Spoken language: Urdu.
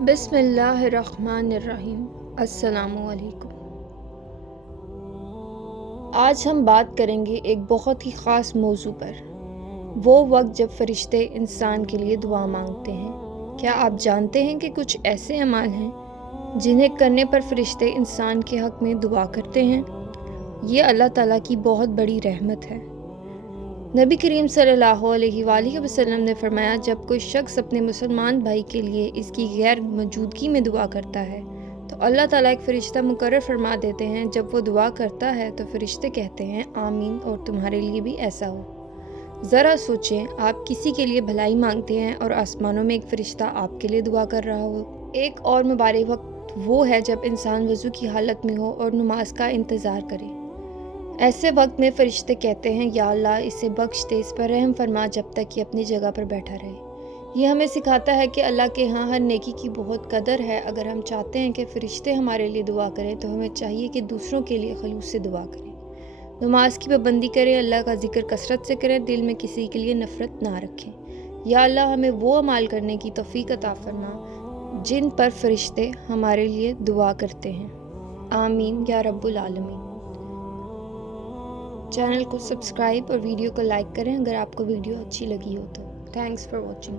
بسم اللہ الرحمن الرحیم۔ السلام علیکم۔ آج ہم بات کریں گے ایک بہت ہی خاص موضوع پر، وہ وقت جب فرشتے انسان کے لیے دعا مانگتے ہیں۔ کیا آپ جانتے ہیں کہ کچھ ایسے اعمال ہیں جنہیں کرنے پر فرشتے انسان کے حق میں دعا کرتے ہیں؟ یہ اللہ تعالیٰ کی بہت بڑی رحمت ہے۔ نبی کریم صلی اللہ علیہ وآلہ وسلم نے فرمایا، جب کوئی شخص اپنے مسلمان بھائی کے لیے اس کی غیر موجودگی میں دعا کرتا ہے تو اللہ تعالیٰ ایک فرشتہ مقرر فرما دیتے ہیں۔ جب وہ دعا کرتا ہے تو فرشتے کہتے ہیں آمین، اور تمہارے لیے بھی ایسا ہو۔ ذرا سوچیں، آپ کسی کے لیے بھلائی مانگتے ہیں اور آسمانوں میں ایک فرشتہ آپ کے لیے دعا کر رہا ہو۔ ایک اور مبارک وقت وہ ہے جب انسان وضو کی حالت میں ہو اور نماز کا انتظار کرے۔ ایسے وقت میں فرشتے کہتے ہیں یا اللہ اسے بخش دے، اس پر رحم فرما جب تک یہ اپنی جگہ پر بیٹھا رہے۔ یہ ہمیں سکھاتا ہے کہ اللہ کے ہاں ہر نیکی کی بہت قدر ہے۔ اگر ہم چاہتے ہیں کہ فرشتے ہمارے لیے دعا کریں تو ہمیں چاہیے کہ دوسروں کے لیے خلوص سے دعا کریں، نماز کی پابندی کریں، اللہ کا ذکر کثرت سے کریں، دل میں کسی کے لیے نفرت نہ رکھیں۔ یا اللہ ہمیں وہ اعمال کرنے کی توفیق عطا فرما جن پر فرشتے ہمارے لیے دعا کرتے ہیں۔ آمین یا رب العالمین۔ چینل کو سبسکرائب اور ویڈیو کو لائک کریں اگر آپ کو ویڈیو اچھی لگی ہو تو۔ Thanks for watching.